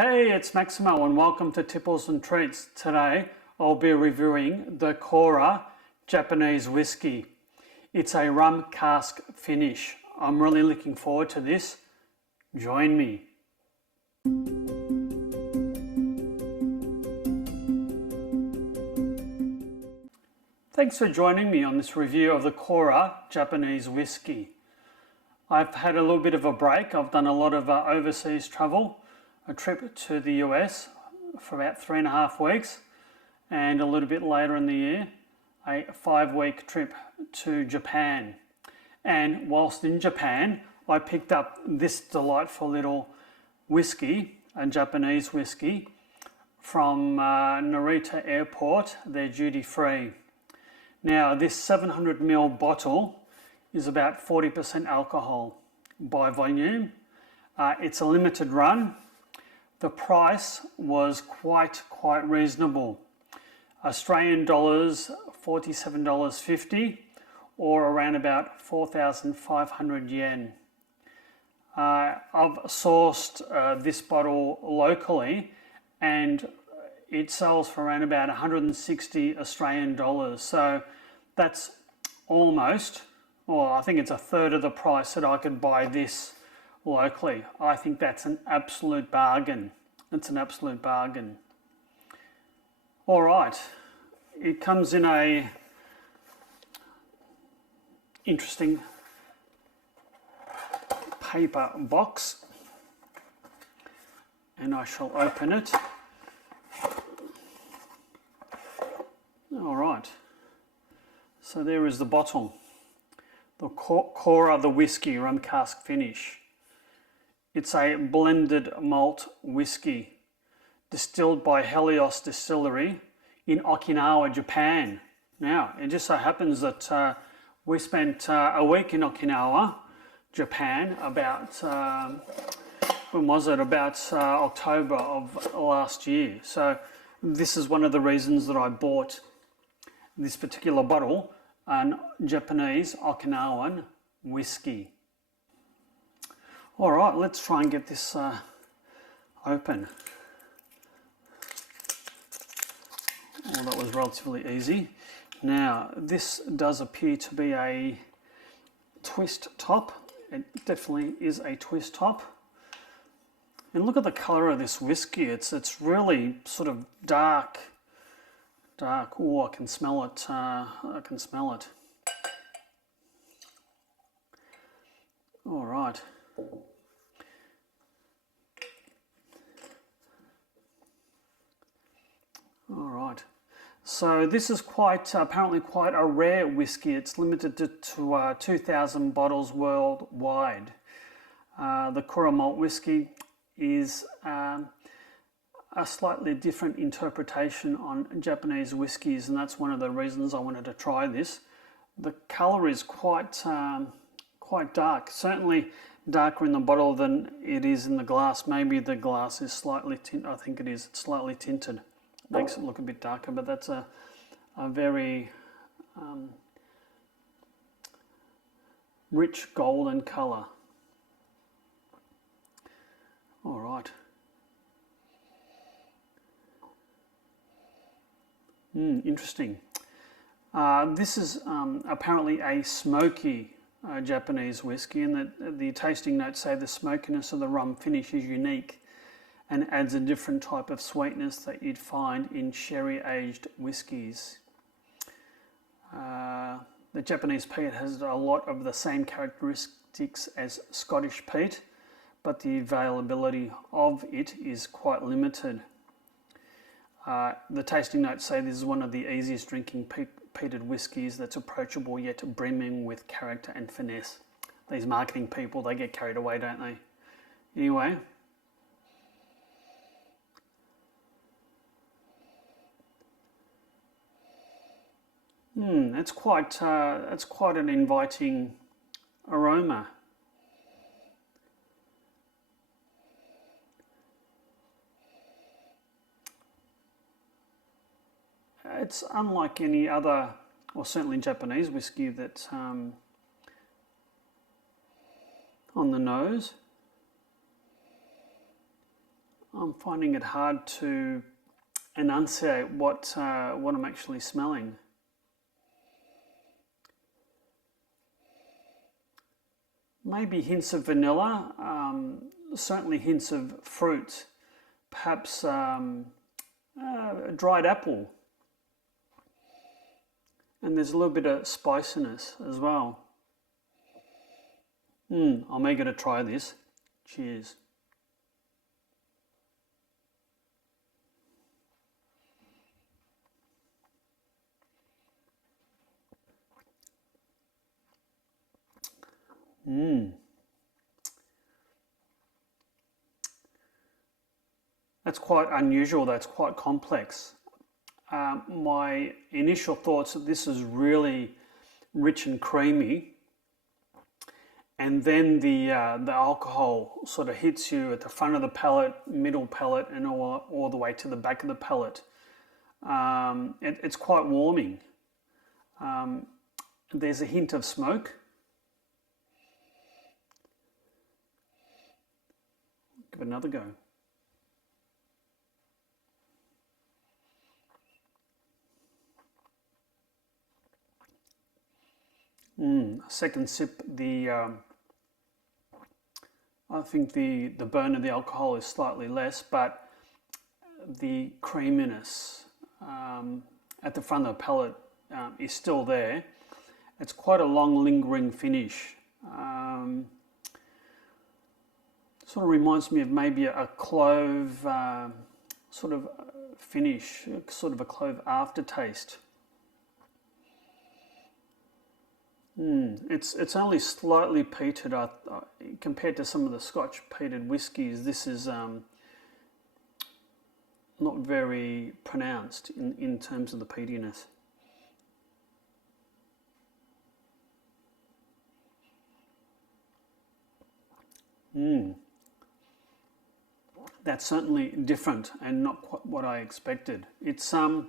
Hey, it's Maximo and welcome to Tipples'n'treats. Today I'll be reviewing the Kura Japanese Whisky. It's a rum cask finish. I'm really looking forward to this. Join me. Thanks for joining me on this review of the Kura Japanese Whisky. I've had a little bit of a break. I've done a lot of overseas travel, a trip to the US for about 3.5 weeks, and a little bit later in the year, a 5-week trip to Japan. And whilst in Japan, I picked up this delightful little whiskey, a Japanese whiskey, from Narita Airport, their duty free. Now, this 700ml bottle is about 40% alcohol by volume. It's a limited run. The price was quite reasonable. Australian dollars, $47.50, or around about 4,500 yen. I've sourced this bottle locally and it sells for around about 160 Australian dollars. So that's almost, well, I think it's a third of the price that I could buy this locally. I think that's an absolute bargain. It's an absolute bargain. All right, it comes in a interesting paper box, and I shall open it. All right, so there is the bottle. The Kura the Whisky rum cask finish. It's a blended malt whiskey distilled by Helios Distillery in Okinawa, Japan. Now, it just so happens that we spent a week in Okinawa, Japan, about, when was it? About October of last year. So this is one of the reasons that I bought this particular bottle, an Japanese Okinawan whiskey. All right, let's try and get this open. Well, that was relatively easy. Now, this does appear to be a twist top. It definitely is a twist top. And look at the color of this whiskey. It's really sort of dark. Oh, I can smell it. I can smell it. All right. All right. So this is apparently quite a rare whiskey. It's limited to 2,000 bottles worldwide. The Kura Malt whiskey is a slightly different interpretation on Japanese whiskies, and that's one of the reasons I wanted to try this. The color is quite dark, certainly darker in the bottle than it is in the glass. Maybe the glass is slightly tinted. I think it is. It's slightly tinted. Makes it look a bit darker, but that's a very rich golden color. All right. Interesting. This is apparently a smoky Japanese whiskey, and the tasting notes say the smokiness of the rum finish is unique and adds a different type of sweetness that you'd find in sherry-aged whiskies. The Japanese peat has a lot of the same characteristics as Scottish peat, but the availability of it is quite limited. The tasting notes say this is one of the easiest drinking peated whiskies that's approachable yet brimming with character and finesse. These marketing people, they get carried away, don't they? Anyway. That's quite an inviting aroma. It's unlike any other, or certainly Japanese whiskey that's on the nose. I'm finding it hard to enunciate what I'm actually smelling. Maybe hints of vanilla, certainly hints of fruit, perhaps dried apple. And there's a little bit of spiciness as well. I'm eager to try this. Cheers. That's quite unusual, that's quite complex. My initial thoughts that this is really rich and creamy, and then the alcohol sort of hits you at the front of the palate, middle palate, and all the way to the back of the palate. It's quite warming. There's a hint of smoke. Give it another go. Second sip, I think the burn of the alcohol is slightly less, but the creaminess at the front of the palate is still there. It's quite a long lingering finish. Sort of reminds me of maybe a clove sort of finish, sort of a clove aftertaste. It's only slightly peated compared to some of the Scotch peated whiskies. This is not very pronounced in terms of the peatiness. That's certainly different and not quite what I expected. It's I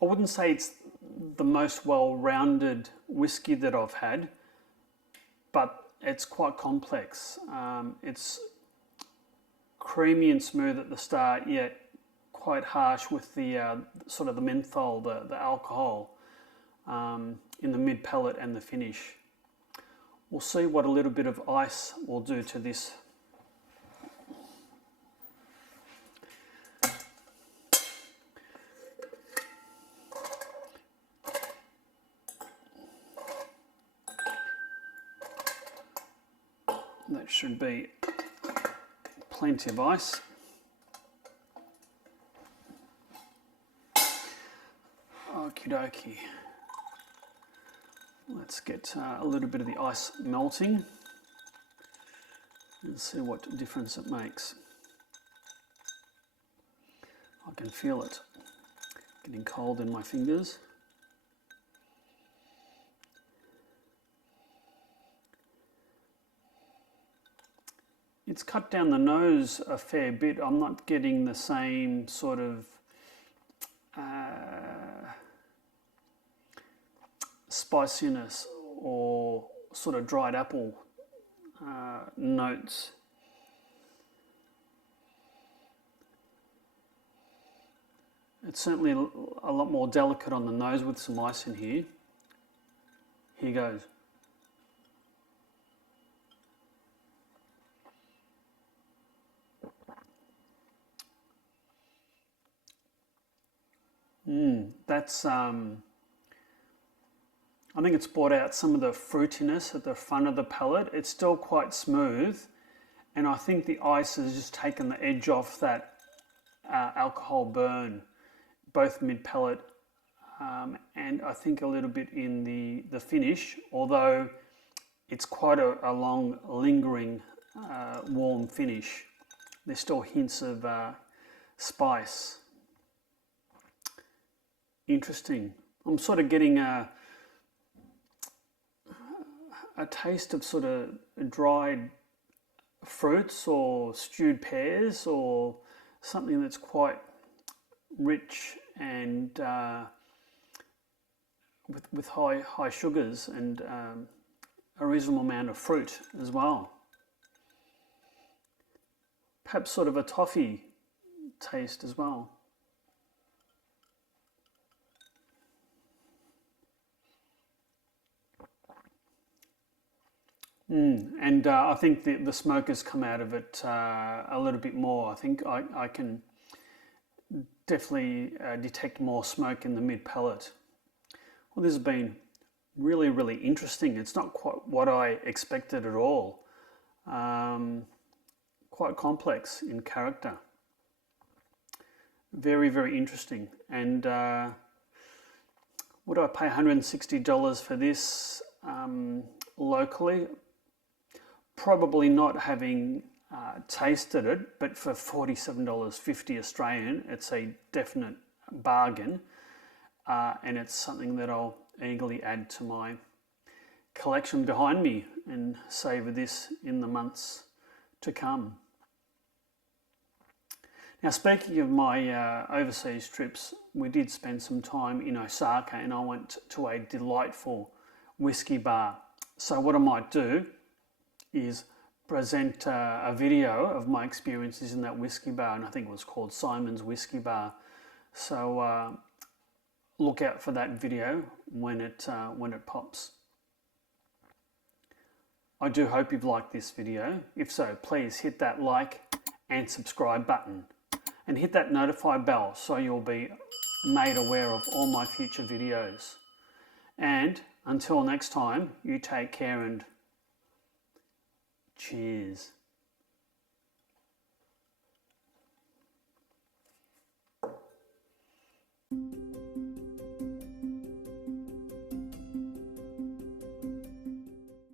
wouldn't say it's the most well-rounded whiskey that I've had, but it's quite complex. It's creamy and smooth at the start, yet quite harsh with the sort of the menthol, the alcohol in the mid palate and the finish. We'll see what a little bit of ice will do to this. That should be plenty of ice. Okie dokie. Let's get a little bit of the ice melting and see what difference it makes. I can feel it getting cold in my fingers. It's cut down the nose a fair bit. I'm not getting the same sort of spiciness or sort of dried apple notes. It's certainly a lot more delicate on the nose with some ice in here. Here goes. That's, I think it's brought out some of the fruitiness at the front of the palate. It's still quite smooth, and I think the ice has just taken the edge off that alcohol burn, both mid-palate and I think a little bit in the finish, although it's quite a long, lingering, warm finish. There's still hints of spice. Interesting. I'm sort of getting a taste of sort of dried fruits or stewed pears or something that's quite rich and with high sugars and a reasonable amount of fruit as well. perhaps sort of a toffee taste as well. And I think the smoke has come out of it a little bit more. I think I can definitely detect more smoke in the mid palate. Well, this has been really, really interesting. It's not quite what I expected at all. Quite complex in character. Very, very interesting. And would I pay $160 for this locally? Probably not, having tasted it, but for $47.50 Australian, it's a definite bargain, and it's something that I'll eagerly add to my collection behind me and savour this in the months to come. Now, speaking of my overseas trips, we did spend some time in Osaka, and I went to a delightful whiskey bar. So what I might do is present a video of my experiences in that whiskey bar, and I think it was called Simon's Whiskey Bar. So look out for that video when it pops. I do hope you've liked this video. If so, please hit that like and subscribe button, and hit that notify bell so you'll be made aware of all my future videos. And until next time, you take care and cheers.